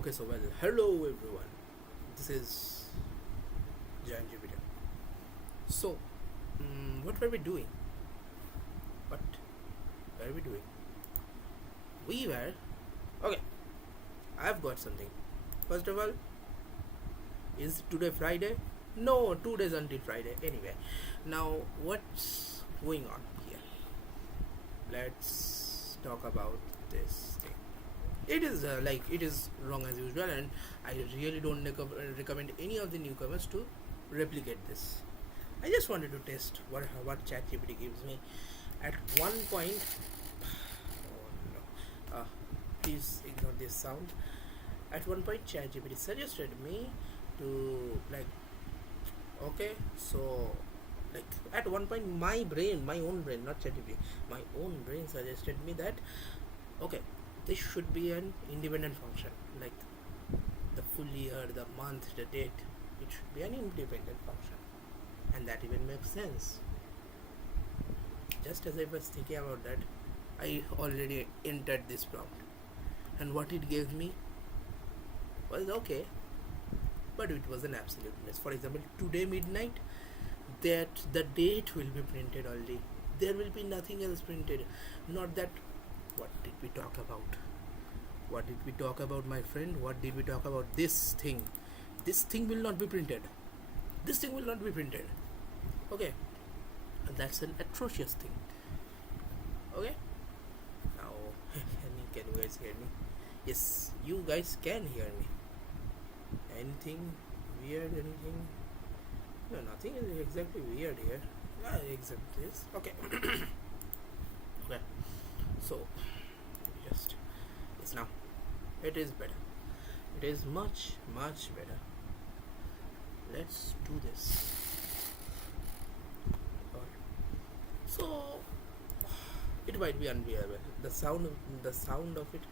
Okay, so hello everyone. This is Jan Jupiter. So, what were we doing? What were we doing? We were okay. I've got something. First of all, is today Friday? No, 2 days until Friday. Anyway, now what's going on here? Let's talk about this thing. It is it is wrong as usual, and I really don't recommend any of the newcomers to replicate this. I just wanted to test what ChatGPT gives me. At one point, oh no, please ignore this sound. At one point, ChatGPT suggested me to okay, so at one point, my own brain, not ChatGPT, my own brain suggested me that okay, this should be an independent function, like the full year, the month, the date. It should be an independent function, and that even makes sense. Just as I was thinking about that, I already entered this prompt, and what it gave me was okay, but it was an absolute mess. For example, today midnight, that the date will be printed only. There will be nothing else printed. Not that. What did we talk about? What did we talk about, my friend? What did we talk about? This thing. This thing will not be printed. This thing will not be printed. Okay. And that's an atrocious thing. Okay. Now, can you guys hear me? Yes, you guys can hear me. Anything weird? Anything? No, nothing is exactly weird here. Yeah, exactly this. Okay. Okay. So, just it's now. It is better. It is much better. Let's do this. Alright. So it might be unbearable. The sound of it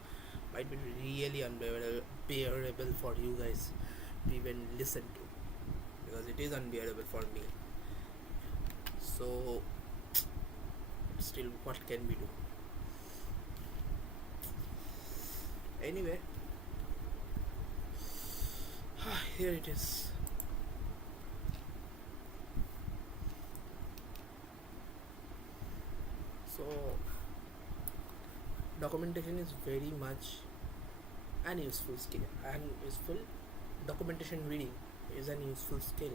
might be really unbearable for you guys to even listen to, because it is unbearable for me. So still, what can we do? Anyway, here it is. So documentation is very much an useful skill, and useful documentation reading is an useful skill.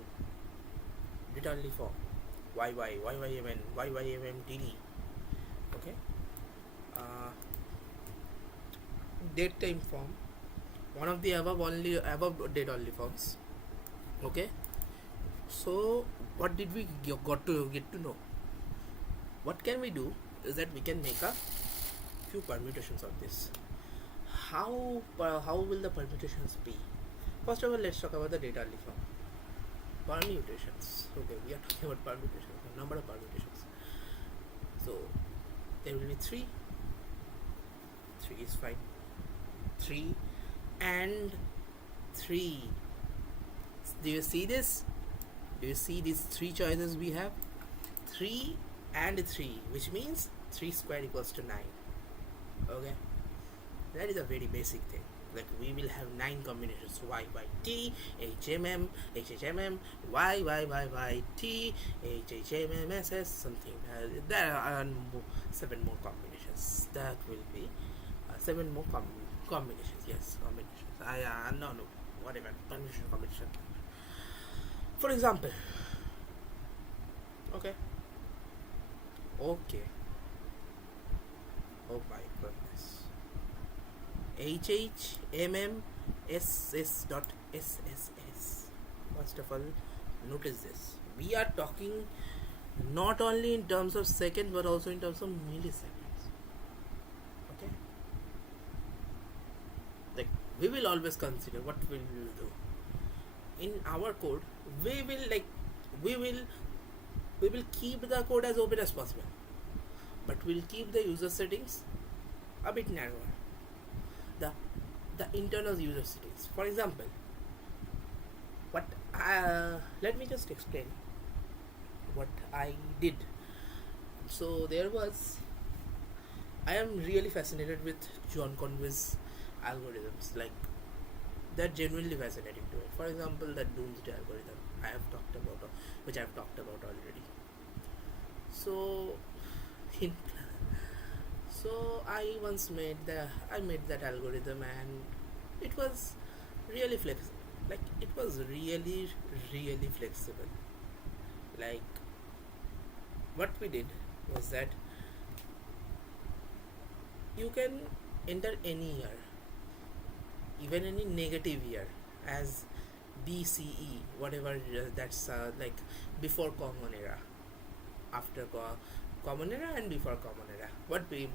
Read only for YYMN okay. Date time form, one of the above date only forms. Okay, so what did we get to know? What can we do is that we can make a few permutations of this. How will the permutations be? First of all, let's talk about the data only form. Permutations. Okay, we are talking about permutations, a number of permutations. So there will be three is fine. 3 and 3. Do you see this? Do you see these three choices we have? 3 and 3, which means 3 square equals to 9. Okay, that is a very basic thing. Like, we will have 9 combinations: y y t, HMM, HHMM, y t, HHMM, SS, something. There are 7 more combinations. That will be 7 more combinations. Yes, combinations. No, whatever. Combination. For example, okay. Oh my goodness. HHMMSS.SSS. First of all, notice this. We are talking not only in terms of seconds, but also in terms of milliseconds. Okay. Like, we will always consider what we will do in our code. We will keep the code as open as possible, but we'll keep the user settings a bit narrower. The internal user settings. For example, let me just explain what I did. So I am really fascinated with John Conway's algorithms. Like, they're genuinely fascinating to me. For example, the doomsday algorithm I have talked about, which I've talked about already. So, in, so I made that algorithm, and it was really flexible. Like it was really flexible. Like what we did was that you can enter any year, even any negative year, as BCE, whatever that's like before Common Era, after Common Era, and before Common Era. What we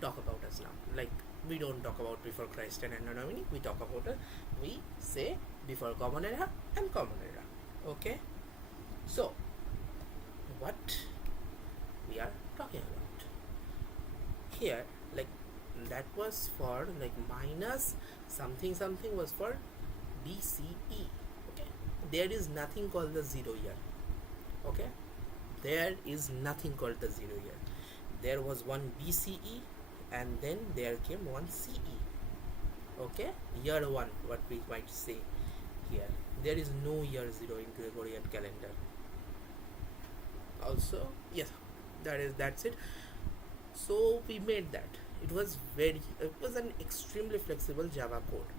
talk about us now? Like we don't talk about before Christ and Anno Domini. We talk about we say before Common Era and Common Era. Okay. So what we are talking about here, like that was for like minus something something was for BCE. Okay, there is nothing called the 0 year. Okay, there is nothing called the 0 year. There was one BCE, and then there came one CE. Okay, year one, what we might say here. There is no year 0 in Gregorian calendar. Also, yes, that's it. So we made that. It was an extremely flexible Java code.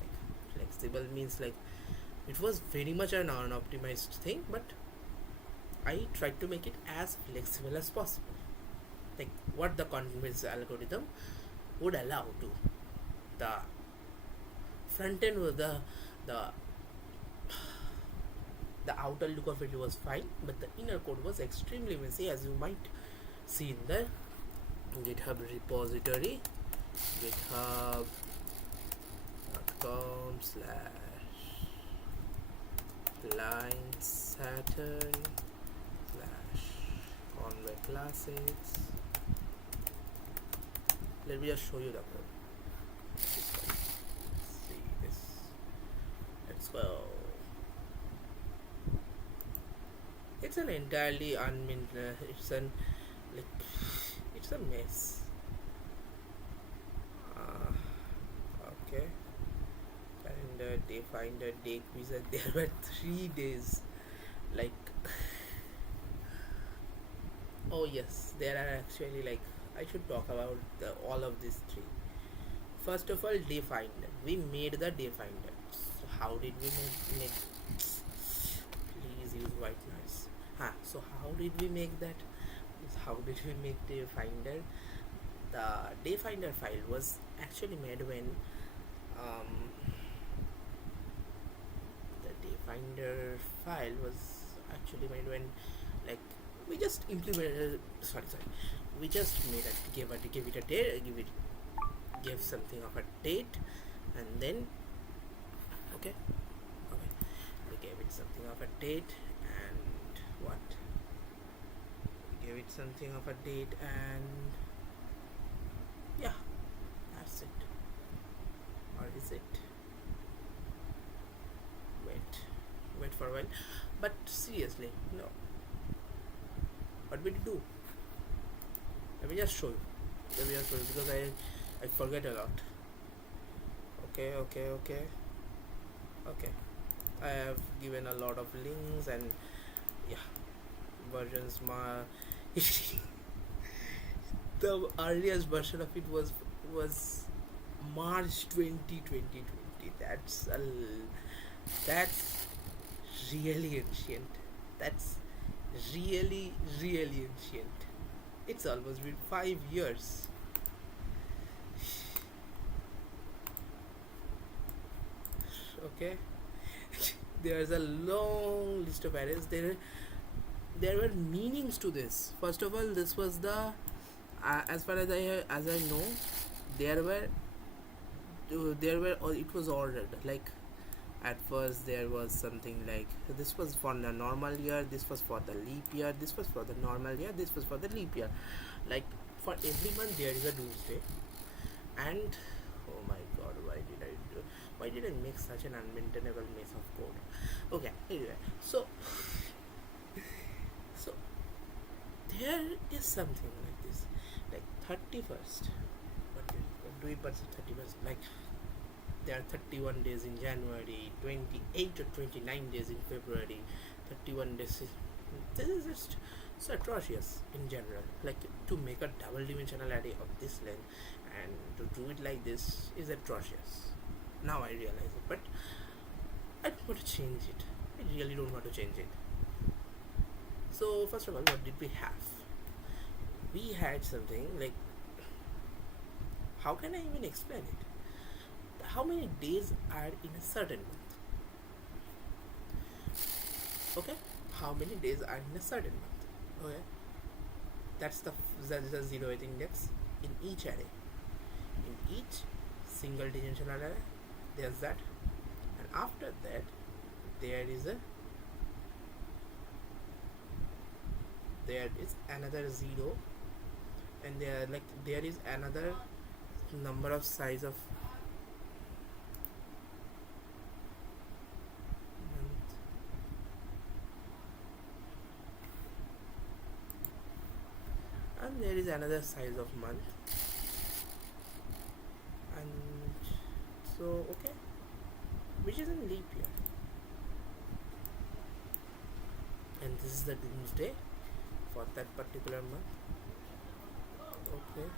Like flexible means like it was very much an unoptimized thing, but I tried to make it as flexible as possible. Like what the context algorithm would allow to. The front end was the the outer look of it was fine, but the inner code was extremely messy, as you might see in the GitHub repository, github.com/line Saturn /conway classics. Let me just show you the code. Let's see this. Let's go. It's an entirely it's a mess. Okay. Calendar, day finder, day quizzer. There were 3 days. Like, oh yes, there are actually like I should talk about all of these 3. First of all, day finder. We made the day finder. So how did we make? Please use white noise. So how did we make that? How did we make day finder? The day finder file was actually made when the day finder file was actually made when like we just implemented we just made it gave it a date, gave something of a date, and then okay we gave it something of a date, and what we gave it something of a date, and yeah, that's it. Or is it? Wait for a while. But seriously, no. What we do? Let me just show you. Because I forget a lot. Okay. I have given a lot of links, and yeah, versions. The earliest version of it was March 2020. That's really ancient. That's really ancient. It's almost been 5 years. Okay. There's a long list of arrays. There were meanings to this. First of all, this was the as far as I know, there were it was ordered. Like at first there was something like this was for the normal year, this was for the leap year, this was for the normal year, this was for the leap year. Like for every month there is a doomsday. And oh my god, why did I make such an unmaintainable mess of code? Okay, anyway, so there is something like this, like 31st. What do we perceive 31st? Like there are 31 days in January, 28 or 29 days in February, 31 days. This is just so atrocious in general. Like, to make a double dimensional array of this length and to do it like this is atrocious. Now I realize it, but I don't want to change it. I really don't want to change it. So first of all, what did we have? We had something like, how can I even explain it? How many days are in a certain month? Okay, how many days are in a certain month? Okay, that's the zeroth index in each array. In each single dimensional array, there's that, and after that, there is another zero, and there is another number of size of month, and there is another size of month, and so okay, which is in leap year, and this is the doomsday for that particular month. Okay,